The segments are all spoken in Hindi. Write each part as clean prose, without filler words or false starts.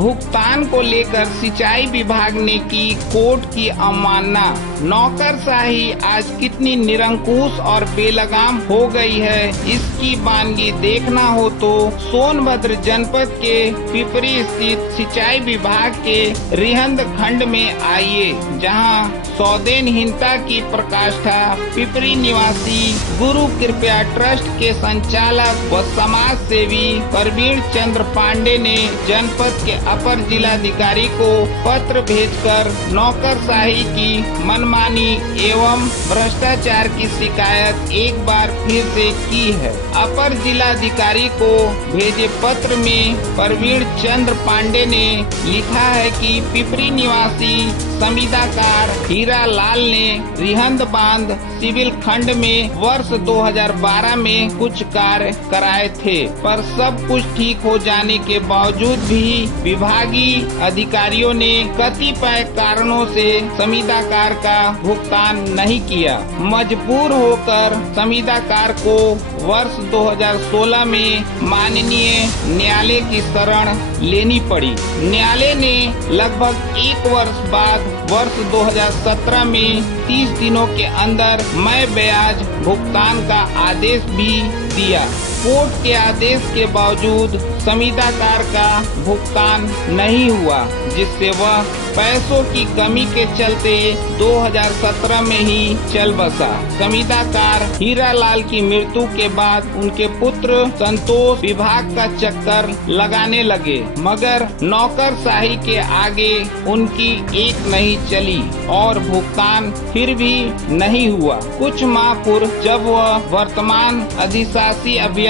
भुगतान को लेकर सिंचाई विभाग ने की कोर्ट की अवमानना। नौकरशाही आज कितनी निरंकुश और बेलगाम हो गई है, इसकी वानगी देखना हो तो सोनभद्र जनपद के पिपरी स्थित सिंचाई विभाग के रिहंद खंड में आइए, जहां सौदेनहीनता की प्रकाष्ठा पिपरी निवासी गुरु कृपया ट्रस्ट के संचालक व समाज सेवी प्रवीण चंद्र पांडे ने जनपद के अपर जिलाधिकारी को पत्र भेजकर नौकरशाही की मनमानी एवं भ्रष्टाचार की शिकायत एक बार फिर से की है। अपर जिलाधिकारी को भेजे पत्र में प्रवीण चंद्र पांडे ने लिखा है कि पिपरी निवासी संविदाकार हीरा लाल ने रिहंद बांध सिविल खंड में वर्ष 2012 में कुछ कार्य कराए थे, पर सब कुछ ठीक हो जाने के बावजूद भी विभागीय अधिकारियों ने कतिपय कारणों से संविदाकार का भुगतान नहीं किया। मजबूर होकर संविदाकार को वर्ष 2016 में माननीय न्यायालय की शरण लेनी पड़ी। न्यायालय ने लगभग एक वर्ष बाद वर्ष 2017 में 30 दिनों के अंदर मैं ब्याज भुगतान का आदेश भी दिया। कोर्ट के आदेश के बावजूद संविदाकार का भुगतान नहीं हुआ, जिससे वह पैसों की कमी के चलते 2017 में ही चल बसा। संविदाकार हीरा लाल की मृत्यु के बाद उनके पुत्र संतोष विभाग का चक्कर लगाने लगे, मगर नौकरशाही के आगे उनकी एक नहीं चली और भुगतान फिर भी नहीं हुआ। कुछ माह पूर्व जब वह वर्तमान अधिशासी अभियंता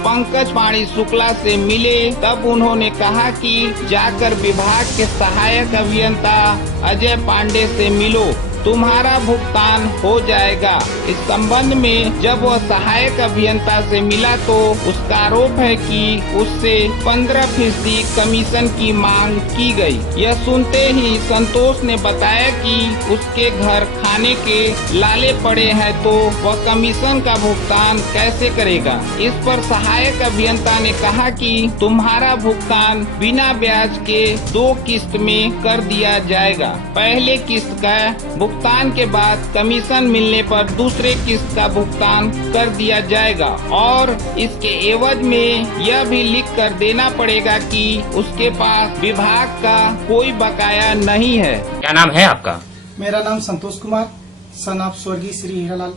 पंकज पाणी शुक्ला से मिले, तब उन्होंने कहा कि जाकर विभाग के सहायक अभियंता अजय पांडे से मिलो, तुम्हारा भुगतान हो जाएगा। इस संबंध में जब वह सहायक अभियंता से मिला तो उसका आरोप है कि उससे 15% कमीशन की मांग की गई। यह सुनते ही संतोष ने बताया कि उसके घर खाने के लाले पड़े हैं, तो वह कमीशन का भुगतान कैसे करेगा। इस पर सहायक अभियंता ने कहा कि तुम्हारा भुगतान बिना ब्याज के 2 किस्त में कर दिया जाएगा। पहले किस्त का भुगतान के बाद कमीशन मिलने पर दूसरे किस्त का भुगतान कर दिया जाएगा और इसके एवज में यह भी लिख कर देना पड़ेगा कि उसके पास विभाग का कोई बकाया नहीं है। क्या नाम है आपका? मेरा नाम संतोष कुमार, सन ऑफ स्वर्गीय श्री हीरालाल।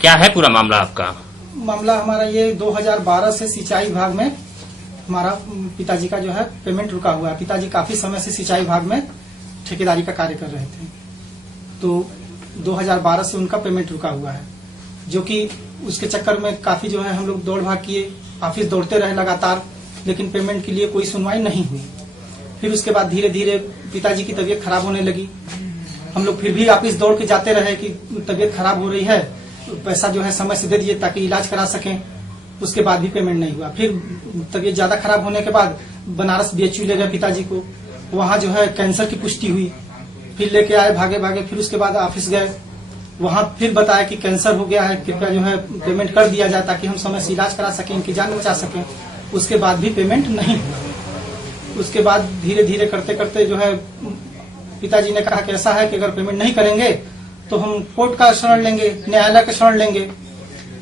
क्या है पूरा मामला आपका? मामला हमारा ये 2012 से सिंचाई विभाग में हमारा पिताजी का जो है पेमेंट रुका हुआ है। पिताजी काफी समय से सिंचाई विभाग में ठेकेदारी का कार्य कर रहे थे, तो 2012 से उनका पेमेंट रुका हुआ है, जो कि उसके चक्कर में काफी जो है हम लोग दौड़ भाग किए, ऑफिस दौड़ते रहे लगातार, लेकिन पेमेंट के लिए कोई सुनवाई नहीं हुई। फिर उसके बाद धीरे धीरे पिताजी की तबीयत खराब होने लगी। हम लोग फिर भी ऑफिस दौड़ के जाते रहे कि तबीयत खराब हो रही है, पैसा जो है समय से दे दीजिए ताकि इलाज करा सकें। उसके बाद भी पेमेंट नहीं हुआ। फिर तबीयत ज्यादा खराब होने के बाद बनारस BHU ले गए पिताजी को, वहां जो है कैंसर की पुष्टि हुई। फिर लेके आए भागे भागे, फिर उसके बाद ऑफिस गए, वहां फिर बताया कि कैंसर हो गया है, कृपया जो है पेमेंट कर दिया जाए ताकि हम समय से इलाज करा सकें, इनकी जान बचा सकें। उसके बाद भी पेमेंट नहीं हुआ। उसके बाद धीरे धीरे करते करते जो है पिताजी ने कहा कि ऐसा है कि अगर पेमेंट नहीं करेंगे तो हम कोर्ट का शरण लेंगे, न्यायालय का शरण लेंगे।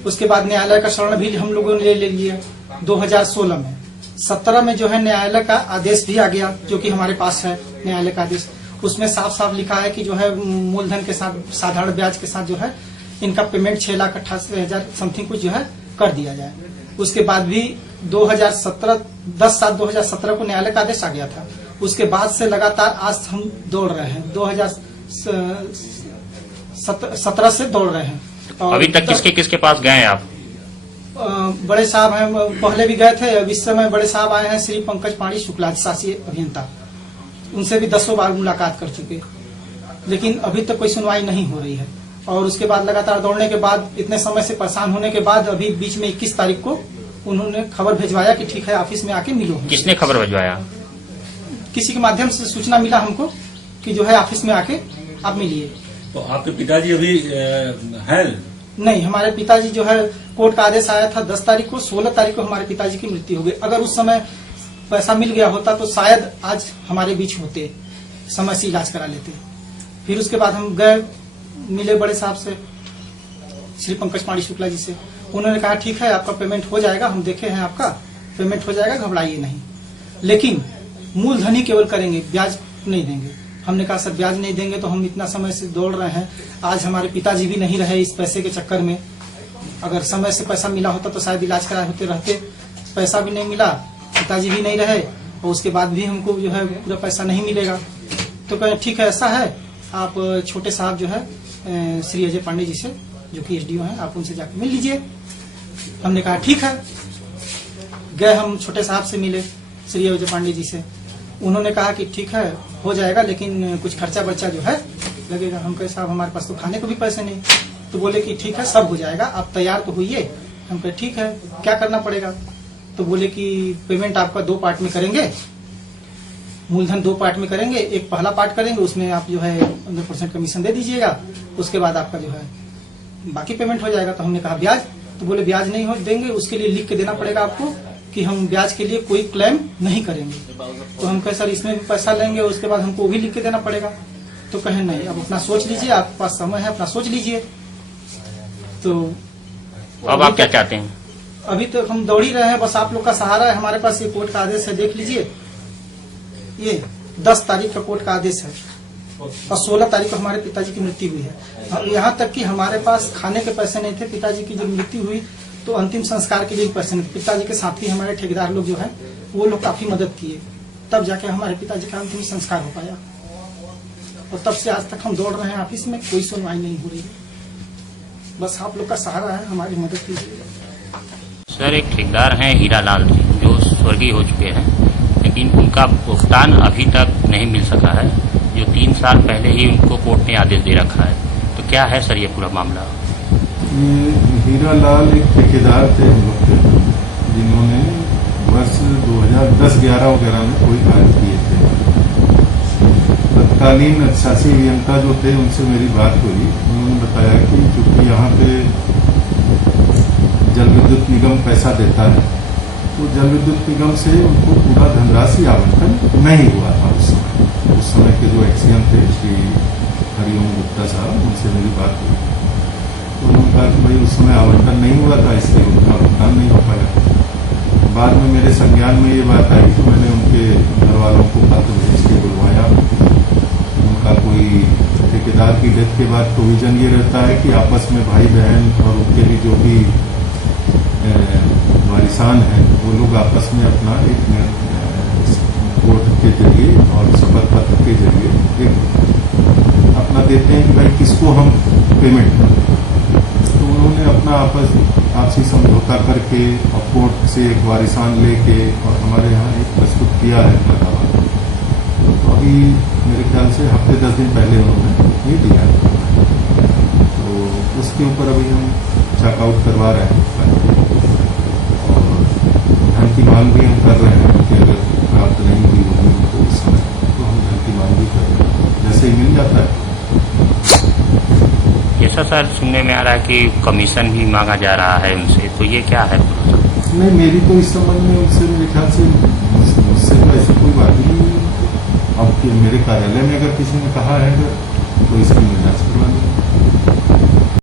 उसके बाद न्यायालय का शरण भी हम लोगों ने ले लिया 2016 में। 17 में जो है न्यायालय का आदेश भी आ गया, जो कि हमारे पास है न्यायालय का आदेश। उसमें साफ साफ लिखा है कि जो है मूलधन के साथ साधारण ब्याज के साथ जो है इनका पेमेंट 6,88,000 समथिंग कुछ जो है कर दिया जाए। उसके बाद भी 10/7/2017 को न्यायालय का आदेश आ गया था। उसके बाद से लगातार आज हम दौड़ रहे हैं, 2017 से दौड़ रहे हैं। अभी तक किसके किसके पास गए हैं आप? बड़े साहब हैं, पहले भी गए थे। अब इस समय बड़े साहब आए हैं श्री पंकज पाणी शुक्ला, अधिशासी अभियंता। उनसे भी 10 बार मुलाकात कर चुके, लेकिन अभी तक कोई सुनवाई नहीं हो रही है। और उसके बाद लगातार दौड़ने के बाद, इतने समय से परेशान होने के बाद, अभी बीच में 21 तारीख को उन्होंने खबर भिजवाया कि ठीक है ऑफिस में आके मिलो। किसने खबर भिजवाया? किसी के माध्यम से सूचना मिला हमको कि जो है ऑफिस में आके आप मिलिए। तो आपके पिताजी अभी हैं? नहीं, हमारे पिताजी जो है कोर्ट का आदेश आया था 10 तारीख को, 16 तारीख को हमारे पिताजी की मृत्यु हो गई। अगर उस समय पैसा मिल गया होता तो शायद आज हमारे बीच होते, समय से इलाज करा लेते। फिर उसके बाद हम गए, मिले बड़े साहब से, श्री पंकज पांडे शुक्ला जी से। उन्होंने कहा ठीक है आपका पेमेंट हो जाएगा, हम देखे हैं आपका पेमेंट हो जाएगा, घबराइए नहीं, लेकिन मूलधन ही केवल करेंगे, ब्याज नहीं देंगे। हमने कहा सर ब्याज नहीं देंगे तो हम इतना समय से दौड़ रहे हैं, आज हमारे पिताजी भी नहीं रहे इस पैसे के चक्कर में। अगर समय से पैसा मिला होता तो शायद इलाज कराए होते रहते, पैसा भी नहीं मिला, पिताजी भी नहीं रहे और उसके बाद भी हमको जो है पूरा पैसा नहीं मिलेगा। तो कहें ठीक है ऐसा है, आप छोटे साहब जो है श्री अजय पांडे जी से, जो कि एसडीओ हैं, आप उनसे जाकर मिल लीजिए। हमने कहा ठीक है, गए हम छोटे साहब से मिले, श्री अजय पांडे जी से। उन्होंने कहा कि ठीक है हो जाएगा, लेकिन कुछ खर्चा बर्चा जो है लगेगा। हम कहे साहब हमारे पास तो खाने को भी पैसे नहीं। तो बोले कि ठीक है सब हो जाएगा, आप तैयार तो होइए। हम कहे ठीक है, क्या करना पड़ेगा? तो बोले कि पेमेंट आपका 2 पार्ट में करेंगे, मूलधन 2 पार्ट में करेंगे, एक पहला पार्ट करेंगे उसमें आप जो है 15% कमीशन दे दीजिएगा, उसके बाद आपका जो है बाकी पेमेंट हो जाएगा। तो हमने कहा ब्याज? तो बोले ब्याज नहीं हो देंगे, उसके लिए लिख के देना पड़ेगा आपको कि हम ब्याज के लिए कोई क्लेम नहीं करेंगे। तो हम कहे सर इसमें भी पैसा लेंगे, उसके बाद हमको भी लिख के देना पड़ेगा। तो कहे नहीं, अब अपना सोच लीजिए, आपके पास समय है, अपना सोच लीजिए। तो अब आप क्या चाहते हैं? अभी तो हम दौड़ ही रहे हैं, बस आप लोग का सहारा है। हमारे पास ये कोर्ट का आदेश है, देख लीजिए, ये 10 तारीख का कोर्ट का आदेश है और 16 तारीख को हमारे पिताजी की मृत्यु हुई है। यहाँ तक कि हमारे पास खाने के पैसे नहीं थे। पिताजी की जब मृत्यु हुई तो अंतिम संस्कार के लिए भी पैसे नहीं थे। पिताजी के साथी हमारे ठेकेदार लोग जो है वो लोग काफी मदद किए, तब जाके हमारे पिताजी का अंतिम संस्कार हो पाया। और तब से आज तक हम दौड़ रहे हैं ऑफिस में, कोई सुनवाई नहीं हो रही है। बस आप लोग का सहारा है, हमारी मदद कीजिए। सर एक ठेकेदार हैं हीरालाल जी, जो स्वर्गीय हो चुके हैं, लेकिन उनका भुगतान अभी तक नहीं मिल सका है, जो 3 साल पहले ही उनको कोर्ट ने आदेश दे रखा है। तो क्या है सर ये पूरा मामला? ये हीरालाल एक ठेकेदार थे हम लोग के, जिन्होंने वर्ष 2010-11 वगैरह में कोई कार्य किए थे। तत्कालीन अधिशासी अभियंता जो थे उनसे मेरी बात हुई, उन्होंने बताया कि चूंकि यहाँ पे जल विद्युत निगम पैसा देता है तो जल विद्युत निगम से उनको पूरा धनराशि आवंटन नहीं हुआ था। उस समय के जो एक्सीएम थे श्री हरिओम गुप्ता साहब, उनसे मेरी बात हुई तो उन्होंने कहा कि भाई उस समय आवंटन नहीं हुआ था, इसलिए उनका भुगतान नहीं हो पाया। बाद में मेरे संज्ञान में ये बात आई तो मैंने उनके घर वालों को पत्र भेज के बुलवाया। उनका कोई ठेकेदार की डेथ के बाद प्रोविजन ये रहता है कि आपस में भाई बहन और उनके भी जो भी वारिसान हैं वो लोग आपस में अपना एक कोर्ट के जरिए और शपथ पत्र के जरिए एक अपना देते हैं कि भाई किसको हम पेमेंट करें। तो उन्होंने अपना आपसी समझौता करके और कोर्ट से एक वारिसान लेके और हमारे यहाँ एक प्रस्तुत किया है अपना दावा। तो अभी मेरे ख्याल से हफ्ते 10 दिन पहले उन्होंने ये दिया है, तो उसके ऊपर अभी हम चेकआउट करवा रहे हैं और धन की मांग भी हम कर रहे हैं कि अगर प्राप्त नहीं हुई होगी उनको उस समय तो हम धन की मांग भी कर रहे हैं, जैसे ही मिल जाता है। ऐसा सर सुनने में आ रहा है कि कमीशन भी मांगा जा रहा है उनसे, तो ये क्या है? नहीं, मेरी तो इस संबंध में उनसे मेरे ख्याल से मुझसे तो ऐसी कोई बात ही नहीं है। अब मेरे कार्यालय में अगर किसी ने कहा है तो इसकी मैं जांच करवा लूँगा।